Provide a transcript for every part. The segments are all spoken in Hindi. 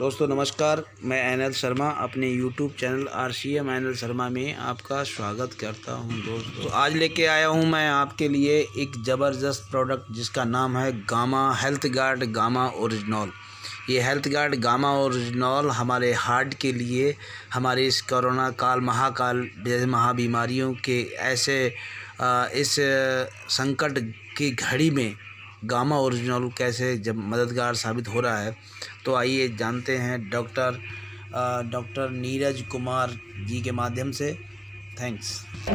दोस्तों नमस्कार, मैं एनएल शर्मा अपने YouTube channel RCM NL Sharma में आपका स्वागत करता हूं। दोस्तों तो आज लेके आया हूं मैं आपके लिए एक ज़बरदस्त प्रोडक्ट जिसका नाम है gamma health guard gamma original. ये हेल्थ गार्ड गामा ओरिजिनल हमारे हार्ट के लिए, हमारे इस कोरोना काल महाकाल जैसे महाबीमारियों के ऐसे इस संकट की घड़ी में गामा ओरिजिनल कैसे जब मददगार साबित हो रहा है, तो आइए जानते हैं डॉक्टर नीरज कुमार जी के माध्यम से। Thanks.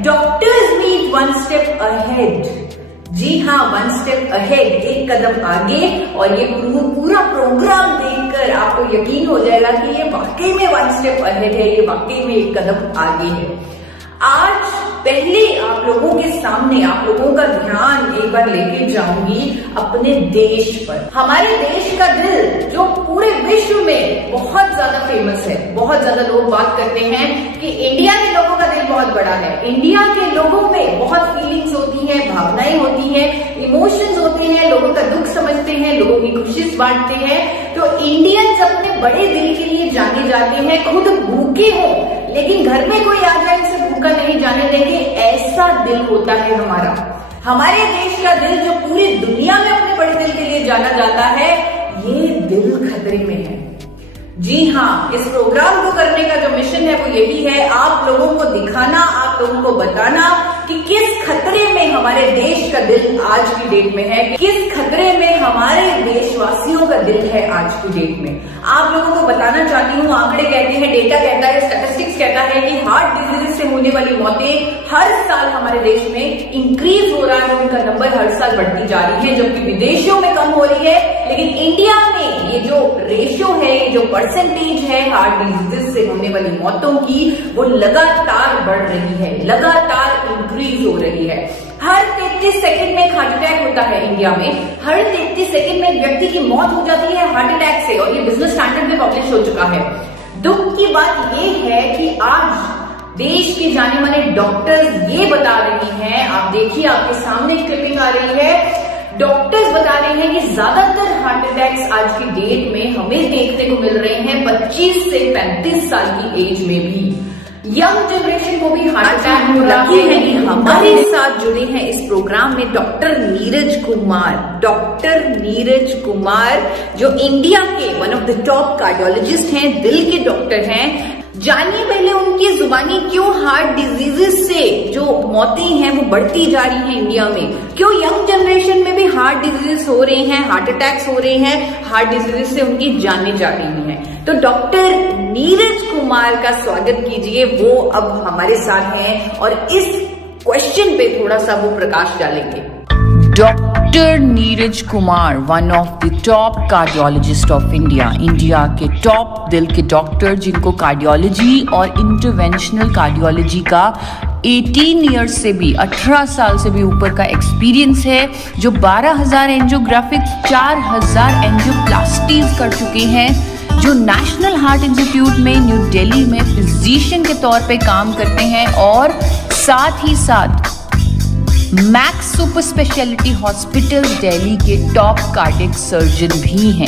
Doctors meet one step ahead. जी हाँ, वन स्टेप अहेड, एक कदम आगे। और ये पूरा प्रोग्राम देखकर आपको यकीन हो जाएगा कि ये वाकई में वन स्टेप अहेड है, ये वाकई में एक कदम आगे है। आज पहले आप लोगों के सामने आप लोगों का ध्यान एक बार लेके जाऊंगी अपने देश पर। हमारे देश का दिल जो पूरे विश्व में बहुत ज्यादा फेमस है, बहुत ज्यादा लोग बात करते हैं कि इंडिया के लोगों का दिल बहुत बड़ा है। इंडिया के लोगों में बहुत फीलिंग्स होती हैं, भावनाएं होती हैं, इमोशंस होते हैं, लोगों का दुख समझते हैं, लोगों की खुशी बांटते हैं। तो इंडियंस अपने बड़े दिल के लिए जाने जाते हैं, खुद भूखे हो लेकिन घर में कोई आ जाए इसे भूखा नहीं जाने देंगे, ऐसा दिल होता है हमारा। हमारे देश का दिल जो पूरी दुनिया में अपने बड़े दिल के लिए जाना जाता है, ये दिल खतरे में है। जी हाँ, इस प्रोग्राम को करने का जो मिशन है वो यही है, आप लोगों को दिखाना, आप लोगों को बताना कि किस खतरे में हमारे देश का दिल आज की डेट में है, किस खतरे में हमारे देशवासियों का दिल है आज की डेट में। आप लोगों को बताना चाहती हूँ, आंकड़े कहते हैं, डेटा कहता है, स्टैटिस्टिक्स कहता है कि हार्ट डिजीज से होने वाली मौतें हर साल हमारे देश में इंक्रीज हो रहा है, उनका नंबर हर साल बढ़ती जा रही है, जबकि विदेशों में कम हो रही है। लेकिन इंडिया में ये जो रेशियो है, ये जो परसेंटेज है हार्ट डिजीज से होने वाली मौतों की, वो लगातार बढ़ रही है, लगातार इंक्रीज हो रही है। हर 33 सेकंड में एक हार्ट अटैक होता है इंडिया में। हर 33 सेकंड में एक व्यक्ति की मौत हो जाती है हार्ट अटैक से, और ये बिजनेस स्टैंडर्ड में पब्लिश हो चुका है। दुख की बात ये है कि आज देश के जाने माने डॉक्टर्स ये बता रही हैं, आप देखिए आपके सामने क्लिपिंग आ रही है, डॉक्टर्स बता रहे हैं कि ज्यादातर हार्ट अटैक्स आज की डेट में हमें देखने को मिल रहे हैं 25 से 35 साल की एज में भी। यंग जनरेशन को भी हार्ट अटैक हो रहा है। हमारे साथ जुड़े हैं इस प्रोग्राम में डॉक्टर नीरज कुमार। डॉक्टर नीरज कुमार जो इंडिया के one of the top cardiologist हैं, दिल के डॉक्टर हैं। जानिए पहले उनकी जुबानी क्यों हार्ट डिजीजेस से जो मौतें हैं वो बढ़ती जा रही हैं इंडिया में, क्यों यंग जनरेशन में भी हार्ट डिजीजेस हो रहे हैं, हार्ट अटैक्स हो रहे हैं, हार्ट डिजीजेस से उनकी जानें जा रही हैं। तो डॉक्टर नीरज कुमार का स्वागत कीजिए, वो अब हमारे साथ हैं और इस क्वेश्चन पे थोड़ा सा वो प्रकाश डालेंगे। Doctor Neeraj Kumar, one of the top cardiologist of India, India के टॉप दिल के डॉक्टर जिनको कार्डियोलॉजी और इंटरवेंशनल कार्डियोलॉजी का 18 ईयर्स से भी, 18 साल से भी ऊपर का एक्सपीरियंस है, जो 12,000 एंजियोग्राफिक्स, 4,000 एंजियोप्लास्टीज कर चुके हैं, जो नेशनल हार्ट इंस्टीट्यूट में न्यू दिल्ली में फिजिशियन के तौर पे काम करते हैं और साथ ही साथ Max super speciality hospital Delhi के टॉप कार्डियक सर्जन भी हैं।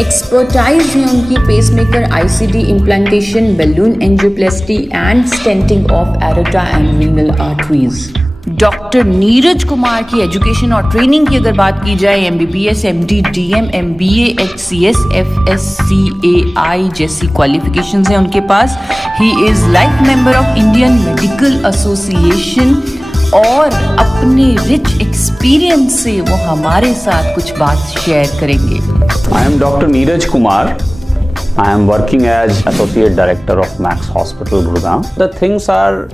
एक्सपर्टाइज है उनकी pacemaker, ICD implantation, balloon angioplasty and stenting of aorta and renal arteries. Doctor Neeraj Kumar की एजुकेशन और ट्रेनिंग की अगर बात की जाए, MBBS, MD, DM, MBA, HCS, FSCAI जैसी क्वालिफिकेशंस हैं उनके पास। He is life member of Indian medical association और अपने रिच एक्सपीरियंस से वो हमारे साथ कुछ बात शेयर करेंगे। I am Dr. Neeraj Kumar. I am working as Associate Director of Max Hospital, Gurgaon. The things are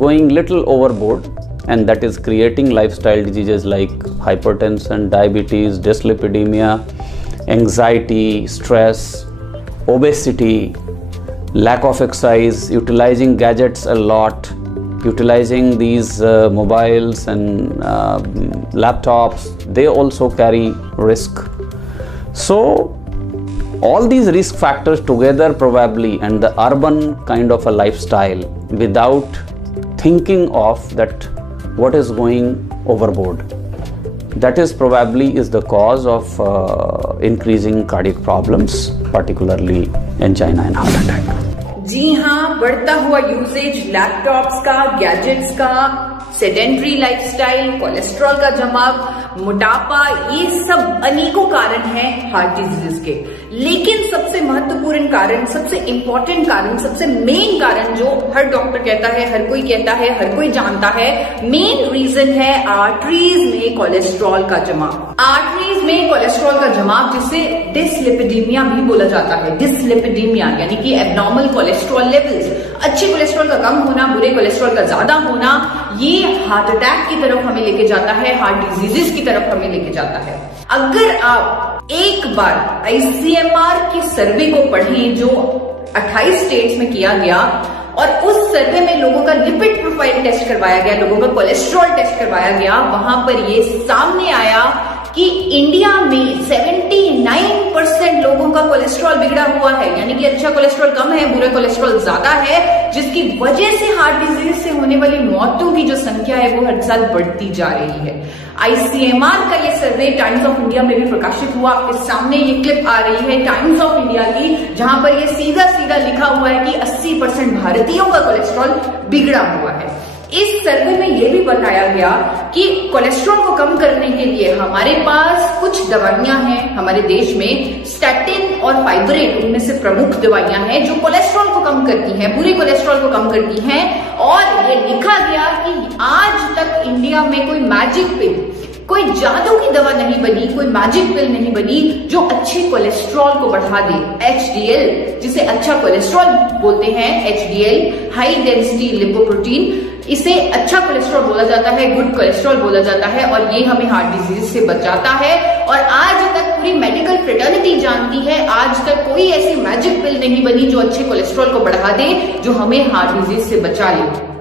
going little overboard, and that is creating lifestyle diseases like hypertension, diabetes, dyslipidemia, anxiety, stress, obesity, lack of exercise, utilizing gadgets a lot, utilizing these mobiles and laptops, they also carry risk. So all these risk factors together probably, and the urban kind of a lifestyle without thinking of that what is going overboard. that is probably is the cause of increasing cardiac problems, particularly angina and heart attack. जी हाँ, बढ़ता हुआ यूसेज लैपटॉप्स का, गैजेट्स का, सेडेंट्री लाइफस्टाइल, कोलेस्ट्रॉल का जमाव, मोटापा, ये सब अनेकों कारण हैं हार्ट डिजीज के। लेकिन सबसे महत्वपूर्ण कारण, सबसे इंपॉर्टेंट कारण, सबसे मेन कारण जो हर डॉक्टर कहता है, हर कोई कहता है, हर कोई जानता है, मेन रीजन है आर्टरीज में कोलेस्ट्रॉल का जमाव। आर्टरीज में कोलेस्ट्रॉल का जमाव जिसे डिसलिपिडीमिया भी बोला जाता है। डिसलिपिडीमिया यानी कि एब्नॉर्मल कोलेस्ट्रॉल लेवल्स, अच्छे कोलेस्ट्रॉल का कम होना, बुरे कोलेस्ट्रॉल का ज्यादा होना, ये हार्ट अटैक की तरफ हमें लेके जाता है, हार्ट डिजीजेस की तरफ हमें लेके जाता है। अगर आप एक बार आईसीएमआर के सर्वे को पढ़ें जो 28 स्टेट्स में किया गया और उस सर्वे में लोगों का लिपिड प्रोफाइल टेस्ट करवाया गया, लोगों का कोलेस्ट्रॉल टेस्ट करवाया गया, वहां पर ये सामने आया कि इंडिया में 79% लोगों का कोलेस्ट्रॉल बिगड़ा हुआ है, यानी कि अच्छा कोलेस्ट्रॉल कम है, बुरा कोलेस्ट्रॉल ज्यादा है, जिसकी वजह से हार्ट डिजीज से होने वाली मौतों की जो संख्या है वो हर साल बढ़ती जा रही है। आईसीएमआर का ये सर्वे टाइम्स ऑफ इंडिया में भी प्रकाशित हुआ। आपके सामने ये क्लिप आ रही है टाइम्स ऑफ इंडिया की, जहां पर ये सीधा सीधा लिखा हुआ है कि 80% भारतीयों का कोलेस्ट्रॉल बिगड़ा हुआ है। इस सर्वे में यह भी बताया गया कि कोलेस्ट्रॉल को कम करने के लिए हमारे पास कुछ दवाइयां हैं हमारे देश में, स्टैटिन और फाइब्रेट उनमें से प्रमुख दवाइयां हैं जो कोलेस्ट्रॉल को कम करती हैं, बुरे कोलेस्ट्रॉल को कम करती हैं। और ये लिखा गया कि आज तक इंडिया में कोई मैजिक पिल, कोई जादू की दवा नहीं बनी, कोई मैजिक पिल नहीं बनी जो अच्छे कोलेस्ट्रॉल को बढ़ा दे। एचडीएल, जिसे अच्छा कोलेस्ट्रॉल बोलते हैं, एचडीएल हाई डेंसिटी लिपोप्रोटीन, इसे अच्छा कोलेस्ट्रॉल बोला जाता है, गुड कोलेस्ट्रॉल बोला जाता है, और ये हमें हार्ट डिजीज से बचाता है। और आज तक पूरी मेडिकल फ्रेटर्निटी जानती है, आज तक कोई ऐसी मैजिक पिल नहीं बनी जो अच्छे कोलेस्ट्रॉल को बढ़ा दे, जो हमें हार्ट डिजीज से बचा ले।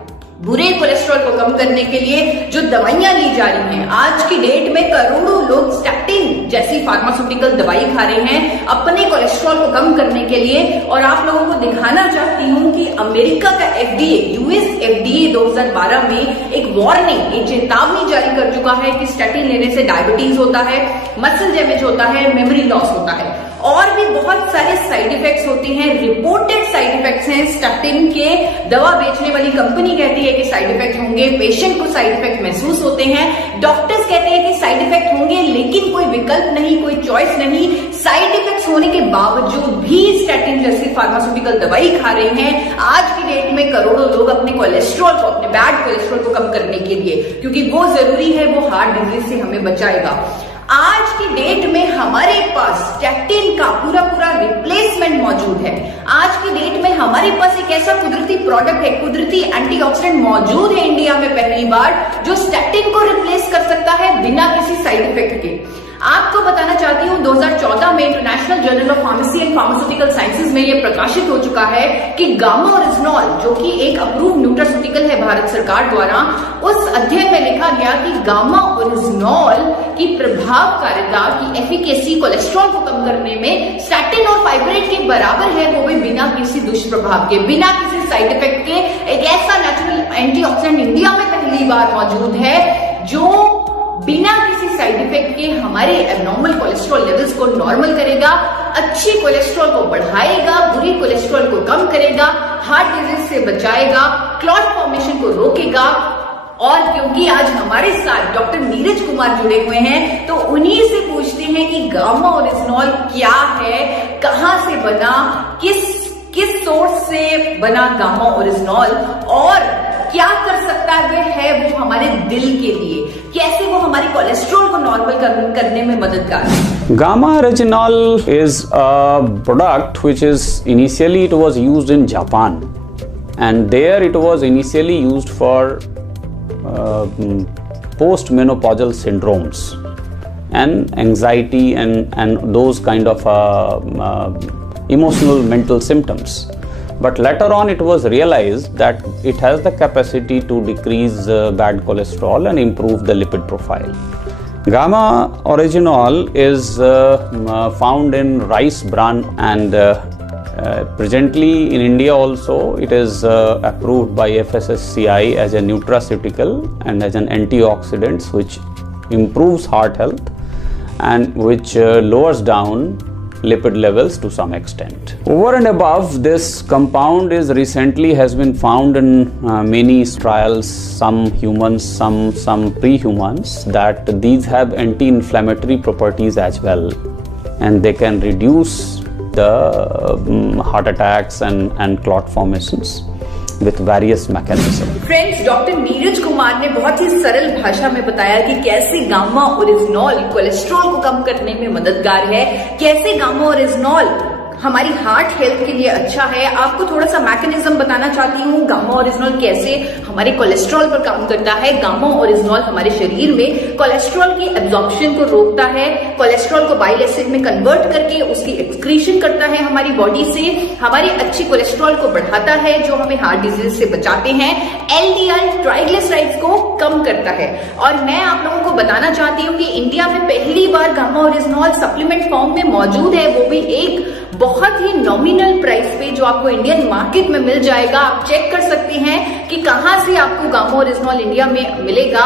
बुरे कोलेस्ट्रॉल को कम करने के लिए जो दवाइयां ली जा रही हैं, आज की डेट में करोड़ों लोग स्टैटिन जैसी फार्मास्यूटिकल दवाई खा रहे हैं अपने कोलेस्ट्रॉल को कम करने के लिए। और आप लोगों को दिखाना चाहती हूं कि अमेरिका का एफडीए, यूएस एफडीए 2012 में एक वार्निंग, एक चेतावनी जारी कर चुका है कि स्टैटिन लेने से डायबिटीज होता है, मसल डैमेज होता है, मेमोरी लॉस होता है, और भी बहुत सारे साइड इफेक्ट्स होते हैं, रिपोर्टेड साइड इफेक्ट्स हैं। स्टैटिन के दवा बेचने वाली कंपनी कहती है कि साइड इफेक्ट होंगे, पेशेंट को साइड इफेक्ट महसूस होते हैं, डॉक्टर्स कहते हैं कि साइड इफेक्ट होंगे, लेकिन कोई विकल्प नहीं, कोई चॉइस नहीं। साइड इफेक्ट्स होने के बावजूद भी स्टैटिन जैसी फार्मास्यूटिकल दवाई खा रहे हैं आज की डेट में करोड़ों लोग अपने कोलेस्ट्रॉल को, अपने बैड कोलेस्ट्रॉल को कम करने के लिए, क्योंकि वो जरूरी है, वो हार्ट डिजीज से हमें बचाएगा। आज की डेट में हमारे पास स्टैटिन का पूरा पूरा रिप्लेसमेंट मौजूद है। आज की डेट में हमारे पास एक ऐसा कुदरती प्रोडक्ट है, कुदरती एंटीऑक्सीडेंट मौजूद है इंडिया में पहली बार, जो स्टैटिन को रिप्लेस कर सकता है बिना किसी साइड इफेक्ट के। आपको बताना चाहती हूँ 2014 में international journal of pharmacy and pharmaceutical sciences में यह प्रकाशित हो चुका है कि गामा ओरिजिनॉल, जो कि एक अप्रूव न्यूट्रास्यूटिकल है भारत सरकार द्वारा, उस अध्ययन में लिखा गया कि गामा ओरिजिनॉल की प्रभावकारिता की एफिकेसी कोलेस्ट्रॉल को कम करने में स्टैटिन और फाइब्रेट के बराबर है, वो भी बिना किसी दुष्प्रभाव के, बिना किसी साइड इफेक्ट के। एक ऐसा नेचुरल एंटीऑक्सीडेंट इंडिया में पहली बार मौजूद है जो बिना किसी साइड इफेक्ट के हमारे एब्नॉर्मल कोलेस्ट्रॉल लेवल्स को नॉर्मल करेगा, अच्छे कोलेस्ट्रॉल को बढ़ाएगा, बुरी कोलेस्ट्रॉल को कम करेगा, हार्ट डिजीज से बचाएगा, क्लॉट फॉर्मेशन को रोकेगा। और क्योंकि आज हमारे साथ डॉक्टर नीरज कुमार जुड़े हुए हैं, तो उन्हीं से पूछते हैं कि गामा ओरिजिनॉल क्या है, कहां से बना, किस सोर्स से बना गामा ओरिजिनॉल, और क्या कर सकता है वो हमारे दिल के लिए, कैसे वो हमारी कोलेस्ट्रॉल को नॉर्मल करने में मददगार है। Gamma oryginol is a product which is initially it was used in Japan, and there it was initially used for post-menopausal syndromes and anxiety and those kind of emotional mental symptoms. But later on it was realized that it has the capacity to decrease bad cholesterol and improve the lipid profile. Gamma oryginol is found in rice bran, and presently in India also it is approved by FSSCI as a nutraceutical and as an antioxidant which improves heart health and which lowers down lipid levels to some extent. Over and above, this compound is recently has been found in many trials, some humans, some pre-humans, that these have anti-inflammatory properties as well, and they can reduce the heart attacks and clot formations with various mechanisms. Friends, doctor Neeraj Kumar ने बहुत ही सरल भाषा में बताया कि कैसे गामा ओरिजिनॉल कोलेस्ट्रॉल को कम करने में मददगार है, कैसे गामा ओरिजिनॉल हमारी हार्ट हेल्थ के लिए अच्छा है। आपको थोड़ा सा मैकेनिज्म बताना चाहती हूँ, गामा ओरिजिनॉल कैसे हमारे कोलेस्ट्रॉल पर काम करता है। गामा ओरिजिनॉल हमारे शरीर में कोलेस्ट्रॉल की एब्जॉर्प्शन को रोकता है, कोलेस्ट्रॉल को बाइल एसिड में कन्वर्ट करके उसकी एक्सक्रीशन करता है हमारी बॉडी से, हमारी अच्छी कोलेस्ट्रॉल को बढ़ाता है जो हमें हार्ट डिजीज से बचाते हैं, एलडीएल ट्राइग्लिसराइड्स को कम करता है। और मैं आप लोगों को बताना चाहती हूँ कि इंडिया में पहली बार गामा ओरिजिनॉल सप्लीमेंट फॉर्म में मौजूद है, वो भी एक बहुत ही नॉमिनल प्राइस पे जो आपको इंडियन मार्केट में मिल जाएगा। आप चेक कर सकते हैं कि कहां से आपको गामा ओरिजिनॉल इंडिया में मिलेगा।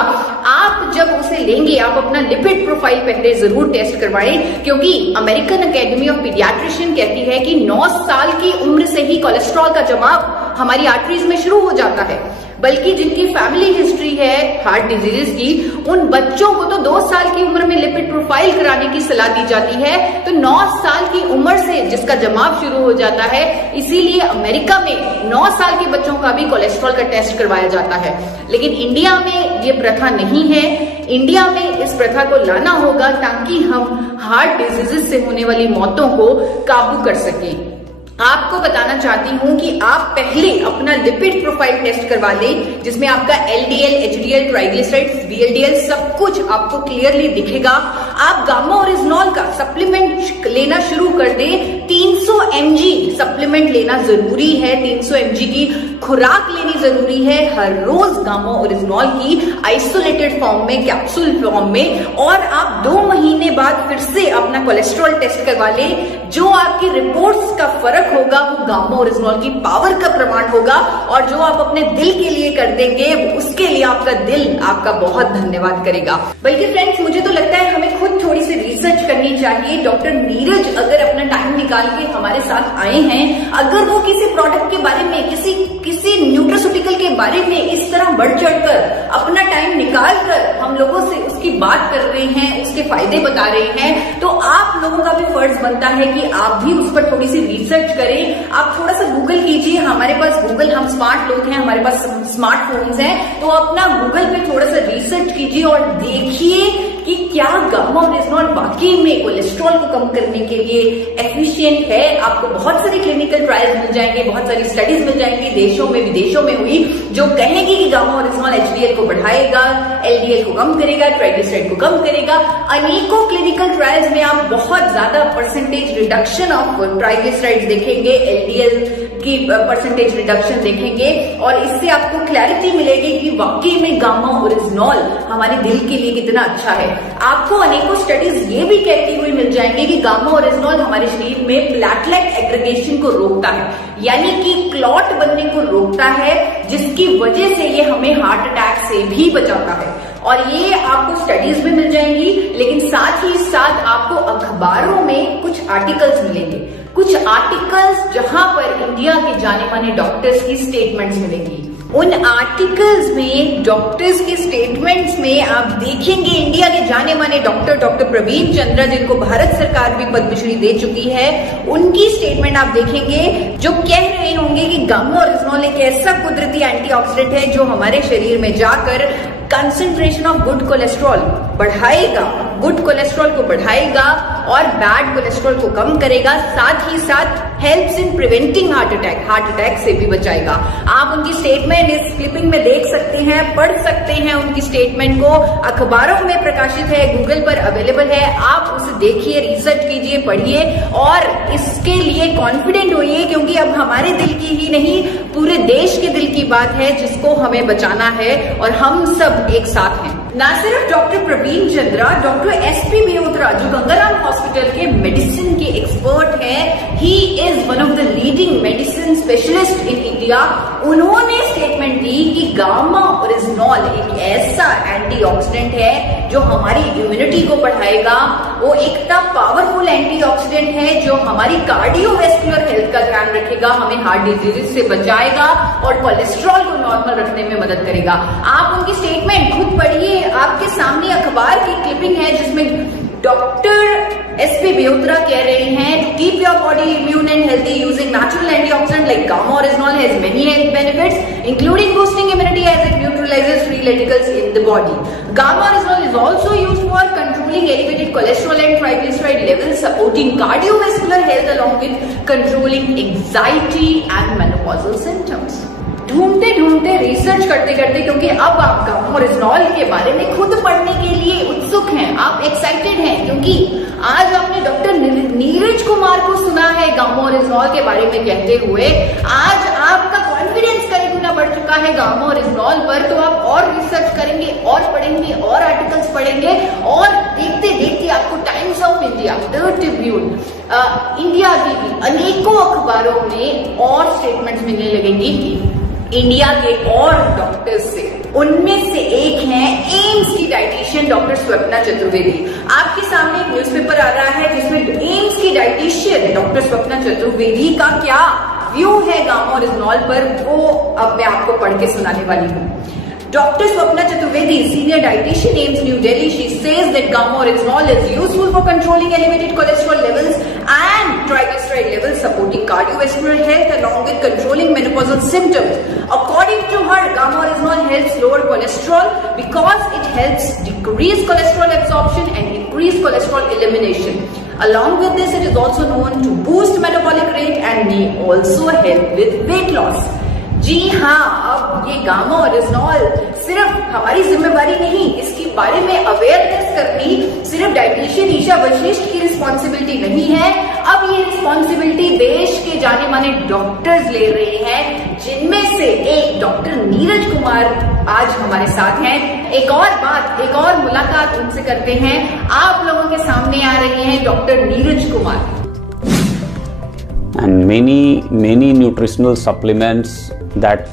आप जब उसे लेंगे, आप अपना लिपिड प्रोफाइल पहले जरूर टेस्ट करवाएं, क्योंकि अमेरिकन एकेडमी ऑफ पीडियाट्रिशियन कहती है कि 9 साल की उम्र से ही कोलेस्ट्रॉल का जमाव हमारी आर्टरीज में शुरू हो जाता है, बल्कि जिनकी फैमिली हिस्ट्री है हार्ट डिजीज की, उन बच्चों को तो 2 साल की उम्र में लिपिड प्रोफाइल कराने की सलाह दी जाती है। तो 9 साल की उम्र से जिसका जमाव शुरू हो जाता है, इसीलिए अमेरिका में 9 साल के बच्चों का भी कोलेस्ट्रॉल का टेस्ट करवाया जाता है। लेकिन इंडिया में ये प्रथा नहीं है। इंडिया में इस प्रथा को लाना होगा ताकि हम हार्ट डिजीजेस से होने वाली मौतों को काबू कर सकें। आपको बताना चाहती हूं कि आप पहले अपना लिपिड प्रोफाइल टेस्ट करवा लें, जिसमें आपका एलडीएल, एचडीएल, ट्राइग्लिसराइड्स, वीएलडीएल सब कुछ आपको क्लियरली दिखेगा। आप गामा ओरिजिनॉल का सप्लीमेंट लेना शुरू कर दें। 300 mg सप्लीमेंट लेना जरूरी है, 300 mg की खुराक लेनी जरूरी है हर रोज गामा ओरिजिनॉल की आइसोलेटेड फॉर्म में, कैप्सूल फॉर्म में। और आप 2 महीने बाद फिर से अपना कोलेस्ट्रॉल टेस्ट करवा लें। जो आपकी रिपोर्ट्स का फर्क होगा वो गामा ओरिजिनॉल की पावर का प्रमाण होगा, और जो आप अपने दिल के लिए कर देंगे उसके लिए आपका दिल आपका बहुत धन्यवाद करेगा। बल्कि फ्रेंड्स, मुझे तो लगता है हमें खुद थोड़ी सी रिसर्च करनी चाहिए। डॉक्टर नीरज अगर अपना टाइम निकाल के हमारे साथ आए हैं, अगर वो किसी प्रोडक्ट के बारे में, किसी न्यूट्रास्यूटिकल के बारे में इस तरह बढ़ चढ़कर अपना टाइम निकाल कर हम लोगों से उसकी बात कर रहे हैं, उसके फायदे बता रहे हैं, तो आप लोगों का भी फर्ज बनता है कि आप भी उस पर थोड़ी सी रिसर्च करें। आप थोड़ा सा गूगल कीजिए। हमारे पास गूगल, हम स्मार्ट लोग हैं, हमारे पास स्मार्टफोन्स हैं, तो अपना गूगल पे थोड़ा सा रिसर्च कीजिए और देखिए कि क्या गामा ओरिजिनॉल वाकई में कोलेस्ट्रॉल को कम करने के लिए एफिशिएंट है। आपको बहुत सारी क्लिनिकल ट्रायल्स मिल जाएंगे, बहुत सारी स्टडीज मिल जाएंगी देशों में विदेशों में हुई, जो कहेगी कि गामा ओरिजिनॉल एचडीएल को बढ़ाएगा, एलडीएल को कम करेगा, ट्राइग्लिसराइड को कम करेगा। अनेकों क्लिनिकल ट्रायल्स में आप बहुत ज्यादा परसेंटेज रिडक्शन ऑफ ट्राइग्लिसराइड्स देखेंगे, एलडीएल की परसेंटेज रिडक्शन देखेंगे, और इससे आपको क्लैरिटी मिलेगी कि वाकई में गामा ओरिजिनॉल हमारे दिल के लिए कितना अच्छा है। आपको अनेकों स्टडीज ये भी कहती हुई मिल जाएंगे कि गामा ओरिजिनॉल हमारे शरीर में प्लेटलेट एग्रीगेशन को रोकता है, यानी कि क्लॉट बनने को रोकता है, जिसकी वजह से ये हमें हार्ट अटैक से भी बचाता है। और ये आपको स्टडीज में मिल जाएंगी, लेकिन साथ ही साथ आपको अखबारों में कुछ आर्टिकल्स मिलेंगे, कुछ आर्टिकल्स जहां पर इंडिया के जाने माने डॉक्टर्स की स्टेटमेंट्स मिलेंगी। उन आर्टिकल्स में, डॉक्टर्स के स्टेटमेंट्स में आप देखेंगे इंडिया के जाने माने डॉक्टर प्रवीण चंद्रा, जिनको भारत सरकार भी पद्मश्री दे चुकी है, उनकी स्टेटमेंट आप देखेंगे जो कह रहे होंगे कि गामा ओरिजिनॉल एक ऐसा कुदरती एंटीऑक्सीडेंट है जो हमारे शरीर में जाकर कंसंट्रेशन ऑफ गुड कोलेस्ट्रॉल बढ़ाएगा, गुड कोलेस्ट्रॉल को बढ़ाएगा और बैड कोलेस्ट्रॉल को कम करेगा, साथ ही साथ helps in preventing heart attack से भी बचाएगा। आप उनकी स्टेटमेंट इस क्लिपिंग में देख सकते हैं, पढ़ सकते हैं उनकी स्टेटमेंट को, अखबारों में प्रकाशित है, गूगल पर अवेलेबल है। आप उसे देखिए, रिसर्च कीजिए, पढ़िए और इसके लिए कॉन्फिडेंट होइए, क्योंकि अब हमारे दिल की ही नहीं पूरे देश के दिल की बात है जिसको हमें बचाना है, और हम सब एक साथ हैं। ना सिर्फ doctor Praveen Chandra, doctor SP Mehrotra जो गंगाराम हॉस्पिटल के मेडिसिन के एक्सपर्ट हैं, he is one of the leading medicine specialist in India. उन्होंने स्टेटमेंट दी कि गामा ओरिजिनॉल एक ऐसा एंटीऑक्सीडेंट है जो हमारी इम्यूनिटी को बढ़ाएगा। वो एक पावरफुल एंटीऑक्सीडेंट है जो हमारी कार्डियोवैस्कुलर हेल्थ का ध्यान रखेगा, हमें हार्ट डिजीज से बचाएगा और कोलेस्ट्रॉल को नॉर्मल रखने में मदद करेगा। आप उनकी स्टेटमेंट खुद पढ़िए, आपके सामने अखबार की क्लिपिंग है जिसमें डॉक्टर एसपी मेहरोत्रा कह रहे हैं, to keep your body immune and healthy using natural antioxidant like gamma oryzanol has many health benefits including boosting immunity as it neutralizes free radicals in the body. Gamma oryzanol is also used for controlling elevated cholesterol and triglyceride levels, supporting cardiovascular health along with controlling anxiety and menopausal symptoms। ढूंढते ढूंढते रिसर्च करते करते, क्योंकि अब आप गामा ओरिजिनॉल के बारे में खुद पढ़ने के लिए उत्सुक हैं, आप एक्साइटेड हैं, क्योंकि आज आपने डॉक्टर नीरज कुमार को सुना है गामा ओरिजिनॉल के बारे में कहते हुए। आज आपका कॉन्फिडेंस कई गुना बढ़ चुका है गामा ओरिजिनॉल पर, तो आप और रिसर्च करेंगे और पढ़ेंगे और आर्टिकल्स पढ़ेंगे और देखते देखते आपको times of India, the Tribune, India की भी अनेकों अखबारों में और स्टेटमेंट्स मिलने लगेंगी इंडिया के और डॉक्टर्स से। उनमें से एक हैं एम्स की डाइटिशियन डॉक्टर स्वप्ना चतुर्वेदी। आपके सामने एक न्यूज़पेपर आ रहा है जिसमें एम्स की डाइटिशियन डॉक्टर स्वप्ना चतुर्वेदी का क्या व्यू है गामा ओरिजिनॉल पर, वो अब मैं आपको पढ़ के सुनाने वाली हूँ। Dr. Swapna Chaturvedi, senior dietitian, AIIMS New Delhi, she says that gamma oryzanol is useful for controlling elevated cholesterol levels and triglyceride levels, supporting cardiovascular health along with controlling menopausal symptoms. According to her, gamma oryzanol helps lower cholesterol because it helps decrease cholesterol absorption and increase cholesterol elimination. Along with this, it is also known to boost metabolic rate and may also help with weight loss. जी हाँ, अब ये गामा ओरिजिनॉल सिर्फ हमारी जिम्मेवारी नहीं, इसके बारे में अवेयरनेस करनी सिर्फ डाइटिशियन ईशा वशिष्ठ की रिस्पॉन्सिबिलिटी नहीं है। अब ये रिस्पॉन्सिबिलिटी देश के जाने माने डॉक्टर्स ले रहे हैं, जिनमें से एक डॉक्टर नीरज कुमार आज हमारे साथ हैं। एक और बात, एक और मुलाकात उनसे करते हैं। आप लोगों के सामने आ रहे हैं doctor Neeraj Kumar. And many nutritional supplements that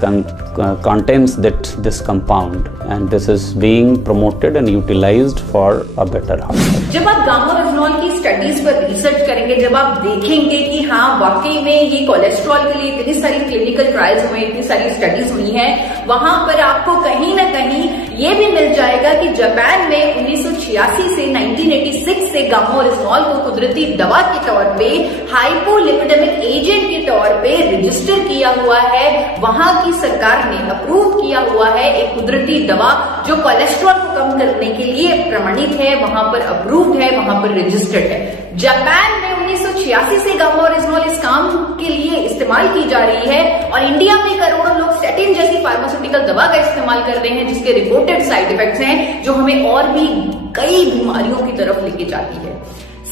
contains this compound, and this is being promoted and utilized for a better health. जब आप गामा ओरिजिनॉल की स्टडीज पर रिसर्च करेंगे, जब आप देखेंगे कि हाँ वाकई में ये कोलेस्ट्रॉल के लिए इतनी सारी क्लिनिकल ट्रायल्स हुए, इतनी सारी स्टडीज हुई हैं, वहां पर आपको कहीं ना कहीं ये भी मिल जाएगा कि जापान में 1986 से 1986 से गामा ओरिजिनॉल को कुदरती दवा के तौर पे, हाइपोलिपिडेमिक एजेंट के तौर पे रजिस्टर किया हुआ है। वहां की सरकार ने अप्रूव किया हुआ है एक कुदरती दवा जो कोलेस्ट्रॉल को कम करने के लिए प्रमाणित है, वहां पर अप्रूव्ड है, वहां पर रजिस्टर्ड है। जापान में 1986 से गामा ओरिजिनॉल इस काम के लिए इस्तेमाल की जा रही है और इंडिया में करोड़ों लोग स्टेटिन जैसी फार्मास्यूटिकल दवा का इस्तेमाल कर रहे हैं, जिसके रिपोर्टेड साइड इफेक्ट्स हैं जो हमें और भी कई बीमारियों की तरफ लेके जाती है।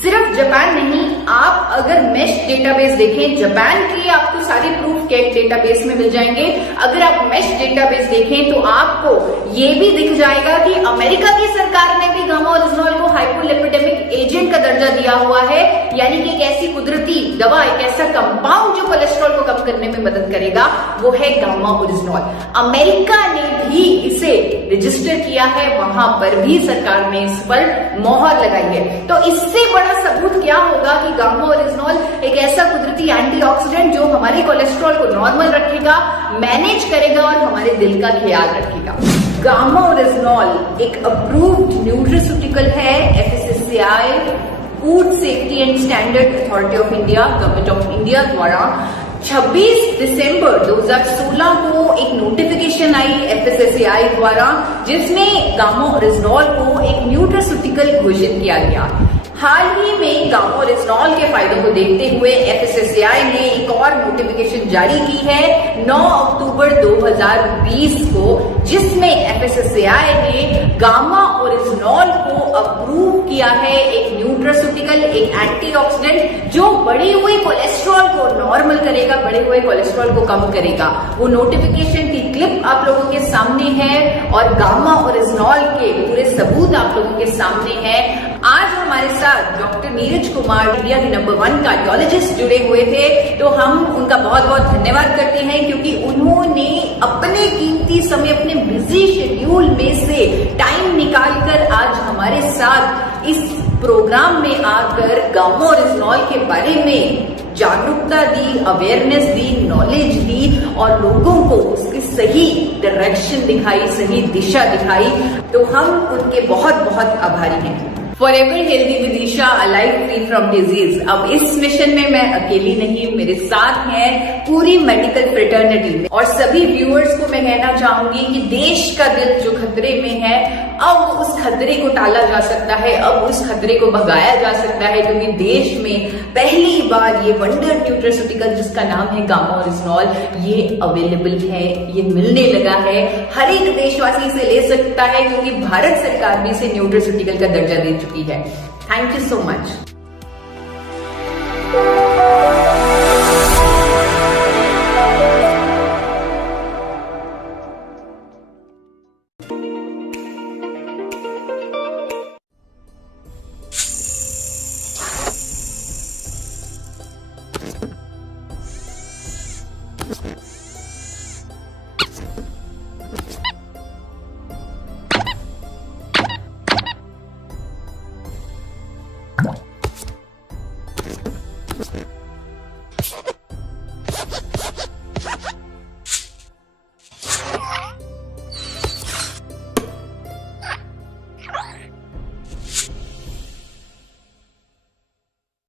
सिर्फ जापान नहीं, आप अगर मेश डेटाबेस देखें, जापान के आपको सारे प्रूफ केक डेटाबेस में मिल जाएंगे। अगर आप मेश डेटाबेस देखें तो आपको ये भी दिख जाएगा कि अमेरिका की सरकार ने भी गामा ओरिजिनॉल को हाइपोलिपिडेमिक एजेंट का दर्जा दिया हुआ है, यानी कि एक ऐसी कुदरती दवा, एक ऐसा कंपाउंड जो कोलेस्ट्रॉल को कम करने में मदद करेगा, वो है गामा ओरिजिनॉल। अमेरिका ने भी इसे रजिस्टर किया है, वहां पर भी सरकार ने इस पर मोहर लगाई है। तो इससे बड़ा सबूत क्या होगा कि गामा ओरिजिनॉल एक ऐसा कुदरती एंटीऑक्सीडेंट जो हमारे कोलेस्ट्रॉल को नॉर्मल रखेगा, मैनेज करेगा और हमारे दिल का ख्याल रखेगा। गामा ओरिजिनॉल एक अप्रूव्ड न्यूट्रास्यूटिकल है FSSAI, food safety and standard authority of India, government of India द्वारा 26 दिसंबर 2016 को एक नोटिफिकेशन आई एफएसएसएआई द्वारा, जिसमें गामा ओरिजिनॉल को एक न्यूट्रास्यूटिकल घोषित किया गया। हाल ही में गामा ओरिजिनॉल के फायदों को देखते हुए एफएसएसएआई ने एक और नोटिफिकेशन जारी की है 9 अक्टूबर 2020 को, जिसमें एफएसएसएआई ने गामा ओरिजिनॉल को अप्रूव किया है एक न्यूट्रास्यूटिकल, एक एंटीऑक्सीडेंट जो बढ़ी हुई कोलेस्ट्रॉल को नॉर्मल करेगा, बढ़े हुए हुए कोलेस्ट्रॉल को कम करेगा। वो नोटिफिकेशन की क्लिप आप लोगों के सामने है और गामा ओरिजिनॉल के पूरे सबूत आप लोगों के सामने है। आज हमारे साथ डॉक्टर नीरज कुमार, इंडिया के नंबर 1 कार्डियोलॉजिस्ट जुड़े हुए थे, तो हम उनका बहुत बहुत धन्यवाद करते हैं क्योंकि उन्होंने अपने कीमती समय, अपने बिजी शेड्यूल में से टाइम निकालकर आज हमारे साथ इस प्रोग्राम में आकर गामा ओरिजिनॉल के बारे में जागरूकता दी, अवेयरनेस दी, नॉलेज दी और लोगों को उसकी सही डायरेक्शन दिखाई, सही दिशा दिखाई। तो हम उनके बहुत बहुत आभारी हैं। Forever healthy with Isha, alive free from disease. अब इस मिशन में मैं अकेली नहीं, मेरे साथ है पूरी मेडिकल फ्रेटर्निटी। और सभी व्यूअर्स को मैं कहना चाहूंगी कि देश का दिल जो खतरे में है, अब उस खतरे को टाला जा सकता है, अब उस खतरे को भगाया जा सकता है, क्योंकि देश में पहली बार ये वंडर न्यूट्रास्यूटिकल जिसका नाम है गामा ओरिजिनॉल, ये अवेलेबल है, ये मिलने लगा है। हर एक देशवासी इसे ले सकता है क्योंकि भारत सरकार भी इसे न्यूट्रास्यूटिकल का दर्जा दे चुकी है। Thank you so much. Okay.